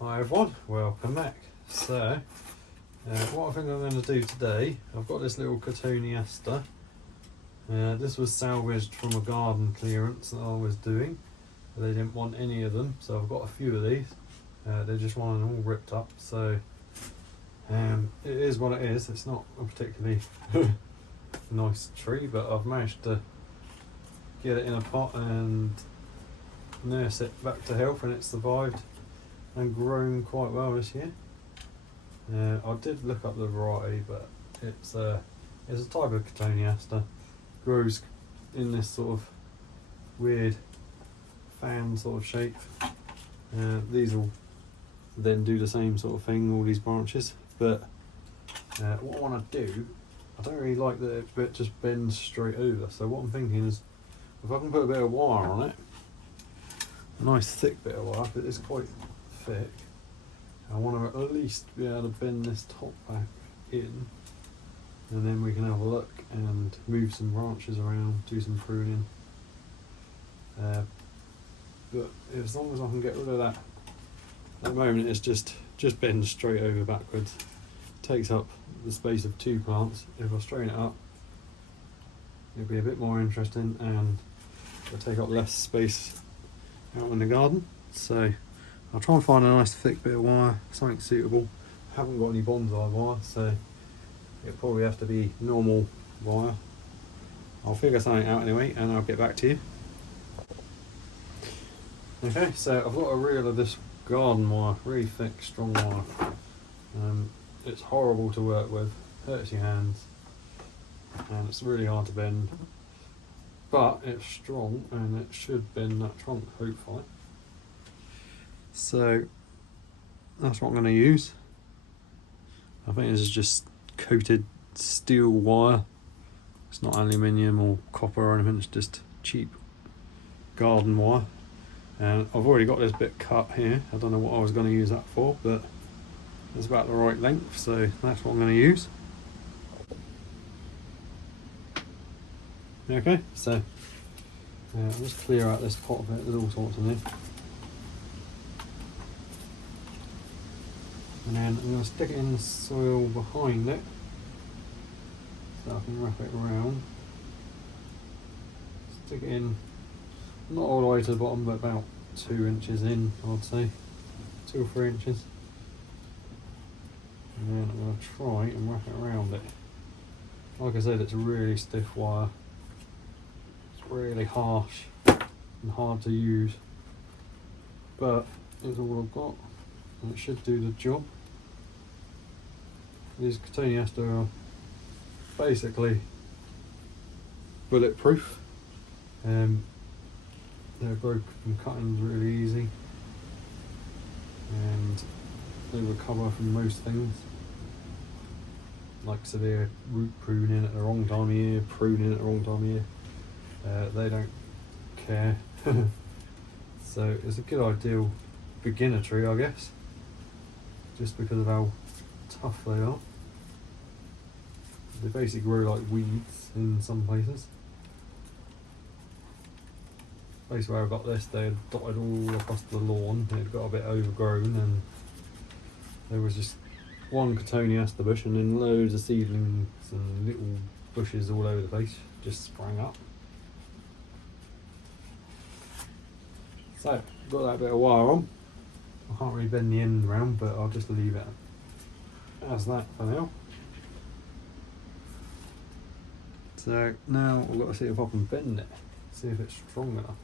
Hi everyone, welcome back. So, what I think I'm going to do today, I've got this little Cotoneaster. This was salvaged from a garden clearance that I was doing. They didn't want any of them, so I've got a few of these. They're just one and all ripped up, so it is what it is. It's not a particularly nice tree, but I've managed to get it in a pot and nurse it back to health, and it's survived and grown quite well this year. I did look up the variety, but it's a type of Cotoneaster. Grows in this sort of weird fan sort of shape. These will then do the same sort of thing, all these branches. But what I want to do, I don't really like that it just bends straight over. So what I'm thinking is, if I can put a bit of wire on it, a nice thick bit of wire, but it's quite thick. I want to at least be able to bend this top back in, and then we can have a look and move some branches around, do some pruning. But as long as I can get rid of that, at the moment it's just bends straight over backwards. Takes up the space of two plants. If I straighten it up, it'll be a bit more interesting and it'll take up less space out in the garden. So I'll try and find a nice thick bit of wire, something suitable. I haven't got any bonsai wire, so it'll probably have to be normal wire. I'll figure something out anyway and I'll get back to you. Okay, so I've got a reel of this garden wire, really thick, strong wire. It's horrible to work with, hurts your hands, and it's really hard to bend. But it's strong and it should bend that trunk, hopefully. So that's what I'm going to use. I think this is just coated steel wire. It's not aluminium or copper or anything, it's just cheap garden wire. And I've already got this bit cut here. I don't know what I was going to use that for, but it's about the right length, so that's what I'm going to use. Okay, so I'll just clear out this pot of it, there's all sorts in there. And then I'm going to stick it in the soil behind it, so I can wrap it around. Stick it in, not all the way to the bottom, but about 2 inches in, I'd say, 2 or 3 inches. And then I'm going to try and wrap it around it. Like I said, it's really stiff wire. It's really harsh and hard to use, but it's all I've got, and it should do the job. These Cotoneaster are basically bulletproof. They're broken from cuttings really easy, and they recover from most things, like severe root pruning at the wrong time of year, pruning at the wrong time of year. They don't care. So it's a good ideal beginner tree, I guess, just because of how tough they are. They basically grow like weeds in some places. The place where I got this, they had dotted all across the lawn. It got a bit overgrown, and there was just one Cotoneaster bush and then loads of seedlings and little bushes all over the place just sprang up. So, got that bit of wire on. I can't really bend the end round, but I'll just leave it as that for now. So now I've got to see if I can bend it, see if it's strong enough.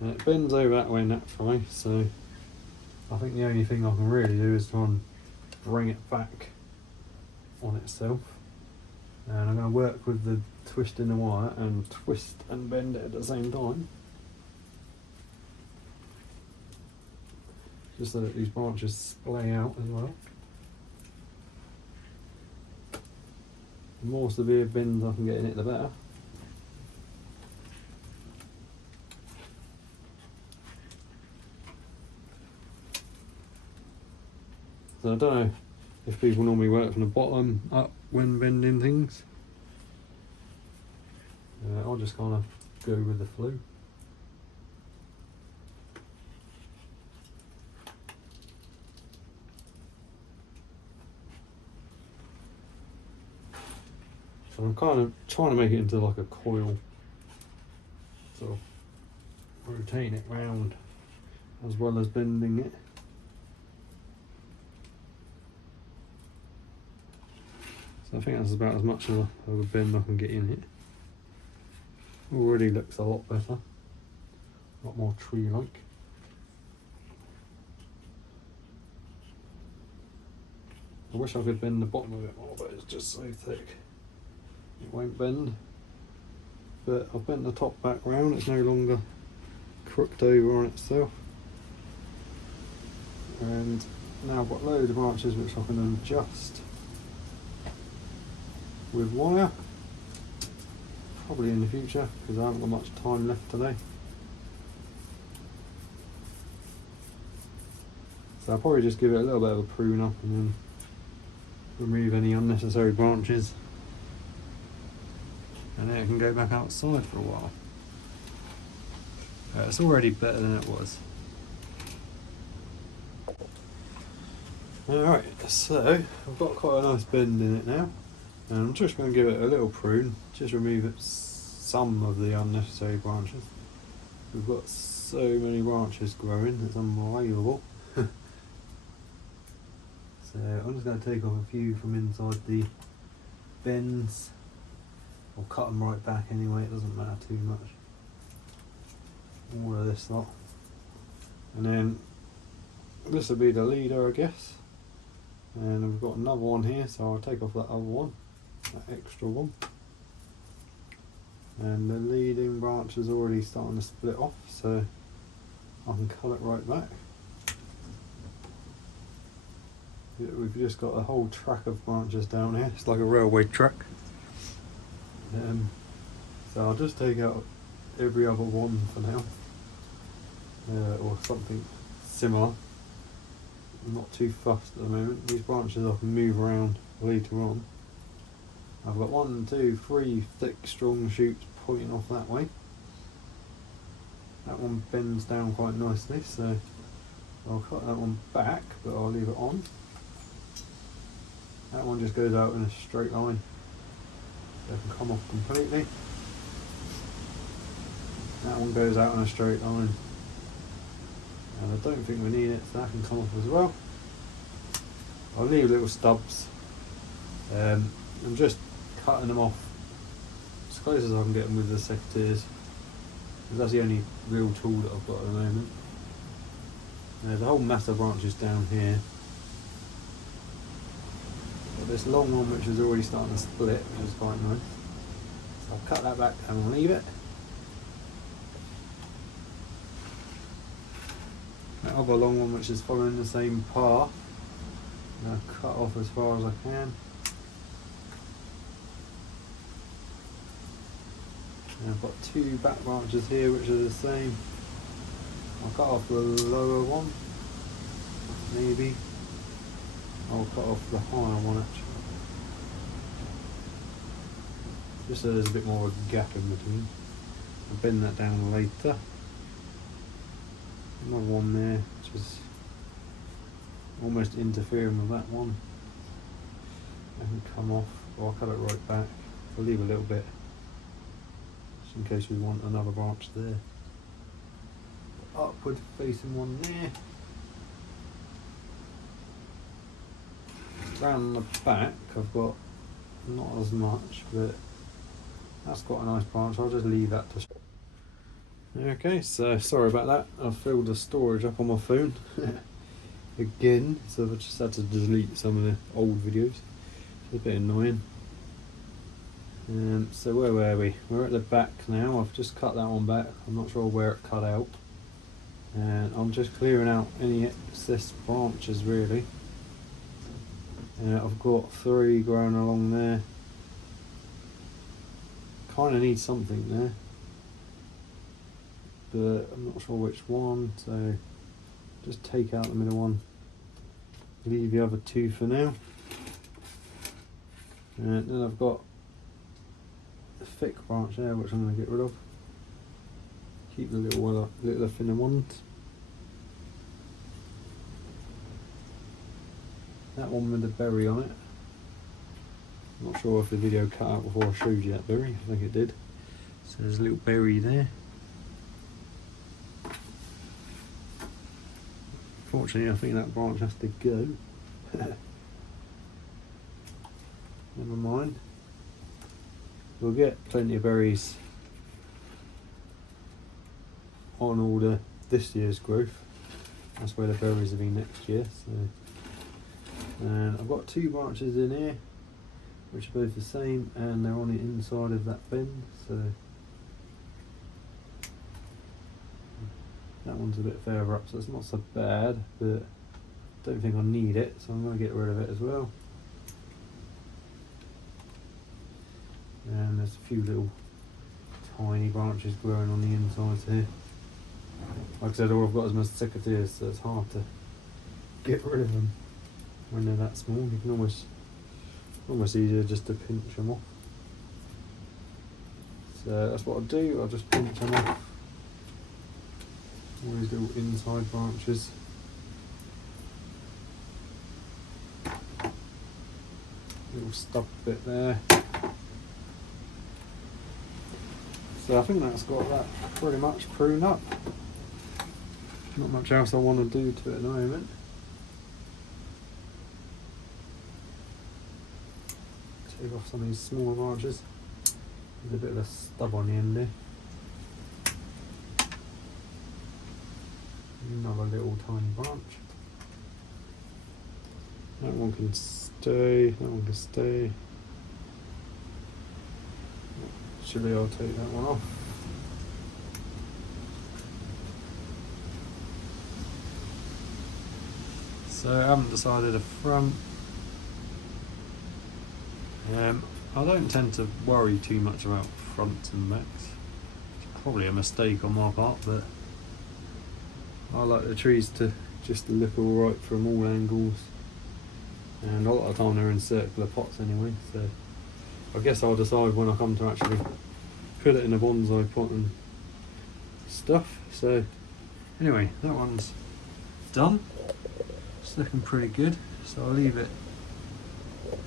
And it bends over that way naturally, so I think the only thing I can really do is try and bring it back on itself. And I'm going to work with the twist in the wire and twist and bend it at the same time, just so that these branches splay out as well. The more severe bends I can get in it, the better. So I don't know if people normally work from the bottom up when bending things. I'll just kind of go with the flow. So I'm kind of trying to make it into like a coil, sort of rotate it round as well as bending it. So I think that's about as much of a bend I can get in it. Already looks a lot better, a lot more tree-like. I wish I could bend the bottom of it more, but it's just so thick. It won't bend. But I've bent the top back round, it's no longer crooked over on itself. And now I've got loads of branches which I can adjust with wire. Probably in the future, because I haven't got much time left today. So I'll probably just give it a little bit of a prune up and then remove any unnecessary branches. And then it can go back outside for a while. It's already better than it was. Alright, so I've got quite a nice bend in it now. And I'm just going to give it a little prune, just remove some of the unnecessary branches. We've got so many branches growing, it's unbelievable. So I'm just going to take off a few from inside the bends. I'll cut them right back anyway, it doesn't matter too much. All of this lot. And then this will be the leader, I guess. And we've got another one here, so I'll take off that other one, that extra one. And the leading branch is already starting to split off, so I can cut it right back. We've just got a whole track of branches down here, it's like a railway track. So I'll just take out every other one for now, or something similar. I'm not too fussed at the moment. These branches I can move around later on. I've got 1, 2, 3 thick strong shoots pointing off that way. That one bends down quite nicely, so I'll cut that one back, but I'll leave it on. That one just goes out in a straight line, so it can come off completely. That one goes out in a straight line, and I don't think we need it, so that can come off as well. I'll leave little stubs. I'm just cutting them off as close as I can get them with the secateurs, because that's the only real tool that I've got at the moment. There's a whole mass of branches down here. Got this long one which is already starting to split, which is quite nice. So I'll cut that back and I'll leave it. That other long one which is following the same path, I'll cut off as far as I can. And I've got 2 back branches here which are the same. I'll cut off the lower one, maybe. I'll cut off the higher one actually. Just so there's a bit more of a gap in between. I'll bend that down later. Another one there, which is almost interfering with that one. That can come off, or I'll cut it right back. I'll leave a little bit, just in case we want another branch there. Upward facing one there. Round the back I've got not as much, but that's got a nice branch. I'll just leave that to. Okay, so sorry about that. I've filled the storage up on my phone again, so I've just had to delete some of the old videos. It's a bit annoying. So where were we? We're at the back now. I've just cut that one back. I'm not sure where it cut out. And I'm just clearing out any excess branches really. I've got 3 growing along there. Kind of need something there, but I'm not sure which one, so just take out the middle one, leave the other 2 for now. And then I've got a thick branch there which I'm going to get rid of. Keep the little thinner ones. That one with the berry on it. Not sure if the video cut out before I showed you that berry. I think it did. So there's a little berry there. Fortunately, I think that branch has to go. Never mind. We'll get plenty of berries on all this year's growth. That's where the berries will be next year. So, and I've got 2 branches in here, which are both the same, and they're on the inside of that bin. So that one's a bit further up, so it's not so bad, but I don't think I need it, so I'm going to get rid of it as well. And there's a few little tiny branches growing on the insides here. Like I said, all I've got is my secateurs, so it's hard to get rid of them when they're that small. You can almost easier just to pinch them off. So that's what I'll do, I'll just pinch them off. All these little inside branches. Little stub bit there. So I think that's got that pretty much pruned up. Not much else I want to do to it at the moment. Take off some of these smaller branches. There's a bit of a stub on the end there. Another little tiny branch. That one can stay, that one can stay. Actually, I'll take that one off. So I haven't decided a front. I don't tend to worry too much about fronts and backs. It's probably a mistake on my part, but I like the trees to just look alright from all angles, and a lot of the time they're in circular pots anyway, so I guess I'll decide when I come to actually put it in a bonsai pot and stuff. So anyway, that one's done. It's looking pretty good, so I'll leave it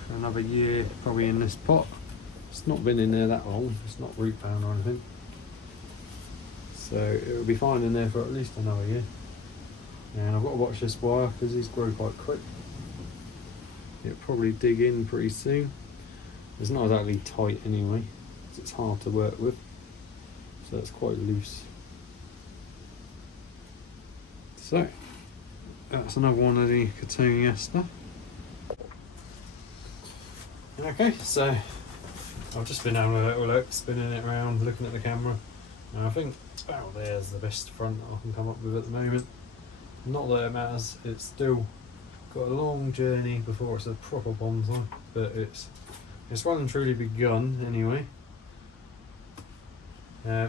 for another year probably in this pot. It's not been in there that long, it's not root bound or anything, so it'll be fine in there for at least another year. And I've got to watch this wire because these grow quite quick. It'll probably dig in pretty soon. It's not exactly tight anyway, so it's hard to work with, so it's quite loose. So that's another one of the Cotoneaster. Okay, so I've just been having a little look, spinning it around, looking at the camera, and I think about there's the best front I can come up with at the moment. Not that it matters, it's still got a long journey before it's a proper bonsai, but it's well and truly begun anyway.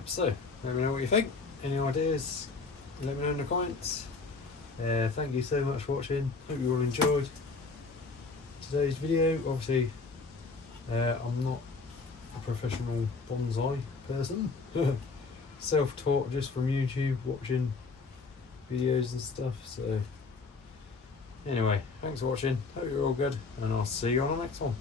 So let me know what you think. Any ideas, let me know in the comments. Thank you so much for watching, hope you all enjoyed today's video. Obviously I'm not a professional bonsai person, self-taught just from YouTube, watching videos and stuff. So anyway, thanks for watching, hope you're all good, and I'll see you on the next one.